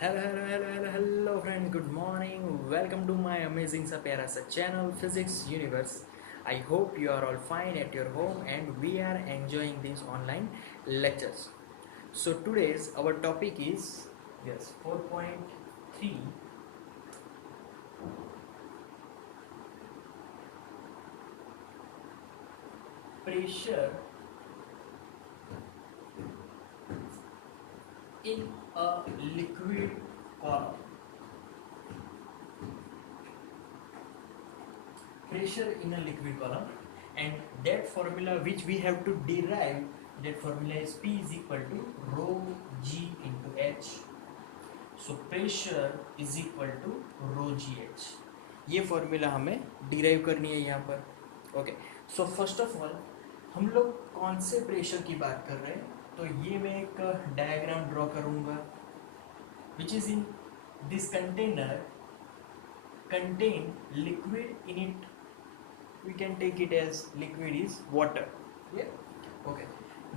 Hello, friend. Good morning. Welcome to my amazing sa pyara sa channel, Physics Universe. I hope you are all fine at your home and we are enjoying these online lectures. So today's our topic is 4.3 pressure in a liquid column. Pressure in a liquid column, and that formula which we have to derive, that formula is P is equal to rho G into H. So pressure is equal to rho G H. ये फॉर्मूला हमें डिराइव करनी है यहाँ पर. Okay, so first of all हम लोग कौन से प्रेशर की बात कर रहे हैं, तो ये मैं एक डायग्राम ड्रॉ करूँगा which is in this container contain liquid in it. We can take it as liquid is water. Yeah, okay.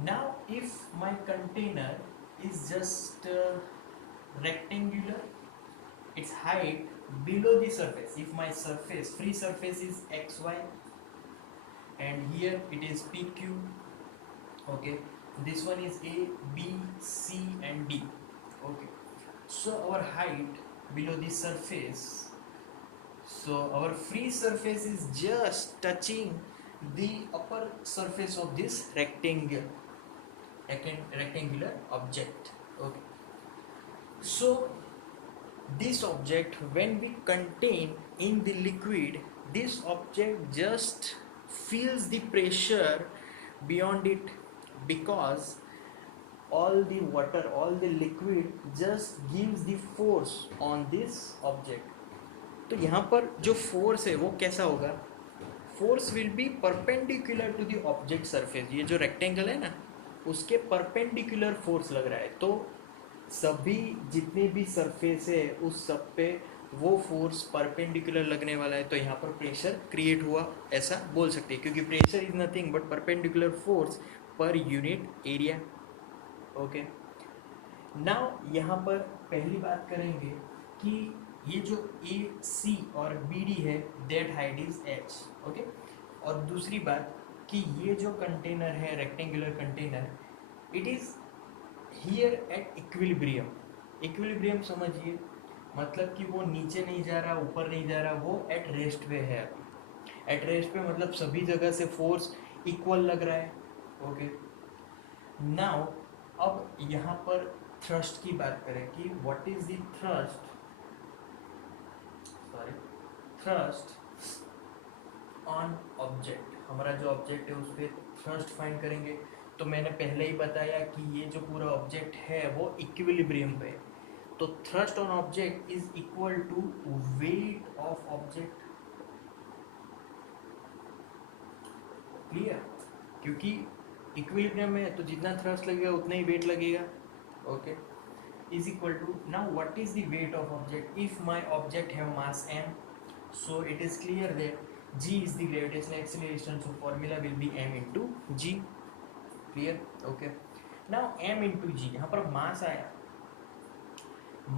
Now if my container is just rectangular, its height below the surface, if my surface, free surface is xy and here it is pq, okay, this one is a b c and d. Okay, so our height below the surface, so our free surface is just touching the upper surface of this rectangular object. Okay, so this object, when we contain in the liquid, this object just feels the pressure beyond it, because all the water, all the liquid just gives the force on this object. तो यहाँ पर जो फोर्स है वो कैसा होगा, force will be perpendicular to the object surface. ये जो रेक्टेंगल है ना, उसके परपेंडिकुलर फोर्स लग रहा है, तो सभी जितने भी सरफेस है उस सब पे वो फोर्स परपेंडिकुलर लगने वाला है. तो यहाँ पर प्रेशर क्रिएट हुआ, ऐसा बोल सकते हैं, क्योंकि pressure is nothing but perpendicular force पर यूनिट एरिया. ओके, नाउ यहाँ पर पहली बात करेंगे कि ये जो ए सी और बी डी है, that height is H. Okay, और दूसरी बात कि ये जो कंटेनर है, rectangular container, it is here at equilibrium. Equilibrium समझिए, मतलब कि वो नीचे नहीं जा रहा, ऊपर नहीं जा रहा, वो एट रेस्ट पे है. एट रेस्ट पे मतलब सभी जगह से फोर्स इक्वल लग रहा है. ओके, नाउ अब यहाँ पर थ्रस्ट की बात करें कि what is the thrust, thrust on object. हमारा जो ऑब्जेक्ट है उस पर थ्रस्ट फाइंड करेंगे. तो मैंने पहले ही बताया कि ये जो पूरा ऑब्जेक्ट है वो इक्विलिब्रियम पे है, तो thrust on object is equal to weight of object. Clear, क्योंकि इक्विलिब्रियम में है तो जितना थ्रस्ट लगेगा उतना ही वेट लगेगा. Okay, is equal to, now what is the weight of object if my object have mass m, so it is clear that g is the gravitational acceleration, so formula will be m into g. clear, okay. now m into g, यहाँ पर mass आया,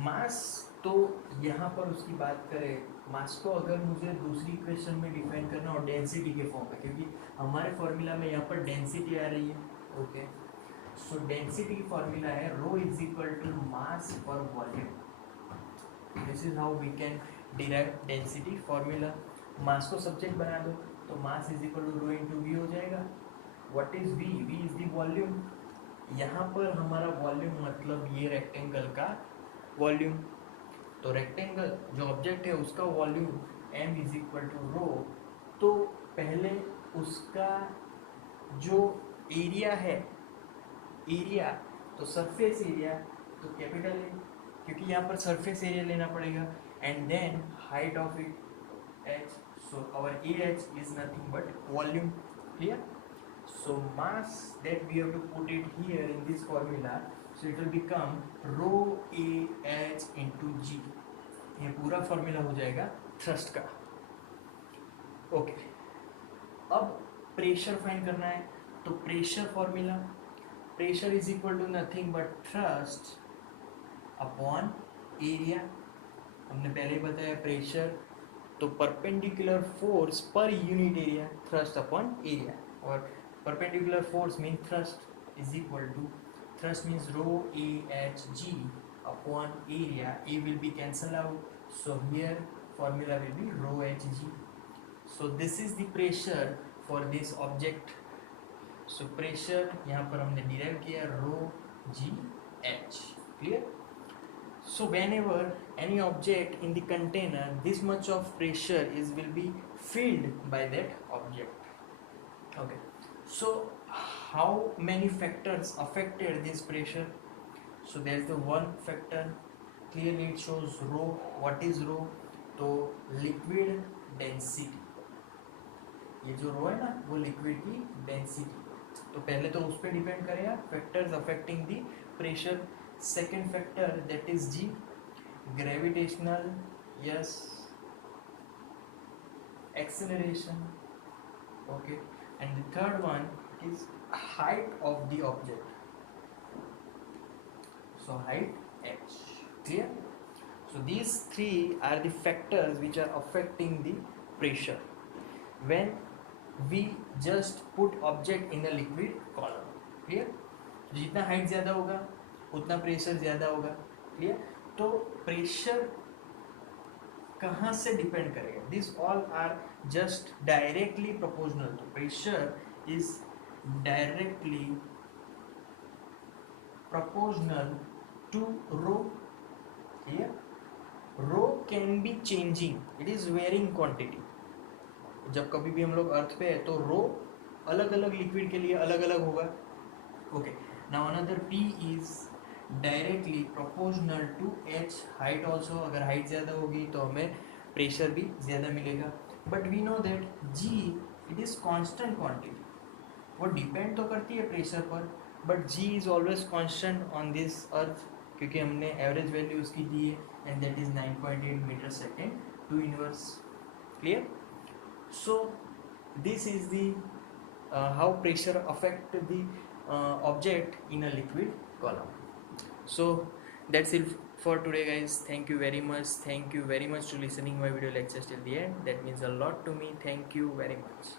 mass, तो यहाँ पर उसकी बात करें, मास को अगर मुझे दूसरी इक्वेशन में डिफाइन करना हो डेंसिटी के फॉर्म में, क्योंकि हमारे फॉर्मूला में यहाँ पर डेंसिटी आ रही है. ओके, सो डेंसिटी की फॉर्मूला है rho is equal to mass पर volume. This is how we can derive density formula. Mass को सब्जेक्ट बना दो तो mass is equal to rho into V हो जाएगा. What is V, V is the volume. यहाँ पर हमारा वॉल्यूम मतलब ये रेक्टेंगल का वॉल्यूम, तो रेक्टेंगल जो ऑब्जेक्ट है उसका volume m is equal to rho. तो पहले उसका जो एरिया है, एरिया तो सरफेस एरिया, तो कैपिटल है क्योंकि यहाँ पर सरफेस एरिया लेना पड़ेगा, and then height of it h, so our AH is nothing but volume. Clear, so mass that we have to put it here in this formula, so it will become rho AH into g. ये पूरा फॉर्मूला हो जाएगा थ्रस्ट का. ओके, अब pressure find करना है, तो pressure formula, pressure is equal to nothing but thrust upon area हमने पहले ही बताया, प्रेशर तो परपेंडिकुलर फोर्स पर unit area, thrust upon area, और perpendicular force mean thrust is equal to, thrust means rho A H G upon area. A will be cancelled out, so here formula will be rho H G. So this is the pressure for this object. So pressure यहाँ पर हमने derive किया rho G H. Clear? So whenever any object in the container, this much of pressure will be filled by that object. Okay. So how many factors affected this pressure? So there is the one factor, clearly it shows rho. What is rho? तो liquid density, ये जो रो है ना वो लिक्विड की डेंसिटी, तो पहले तो उस पर डिपेंड करेगा factors affecting the pressure. Second factor that is G, gravitational, yes, acceleration, okay, and the third one is height of the object, so height h. Clear? So these three are the factors which are affecting the pressure when we just put object in a liquid column. Clear? जितना height ज़्यादा होगा उतना pressure ज़्यादा होगा. Clear? तो pressure कहाँ से डिपेंड करेगा? These all are just directly proportional. तो pressure is directly proportional to rho. Here rho can be changing, it is varying quantity. जब कभी भी हम लोग अर्थ पे है तो रो अलग अलग लिक्विड के लिए अलग अलग होगा. Okay, now another P is directly proportional to H, height also. अगर हाइट ज़्यादा होगी तो हमें प्रेशर भी ज़्यादा मिलेगा. But we know that G it is constant quantity, वो डिपेंड तो करती है प्रेशर पर, but G is always constant on this earth, क्योंकि हमने एवरेज वैल्यू उसकी दी है and that is 9.8 metre second two inverse. Clear? So this is the how pressure affect the object in a liquid column. So that's it for today guys. Thank you very much. Thank you very much to listening my video lectures till the end. That means a lot to me. Thank you very much.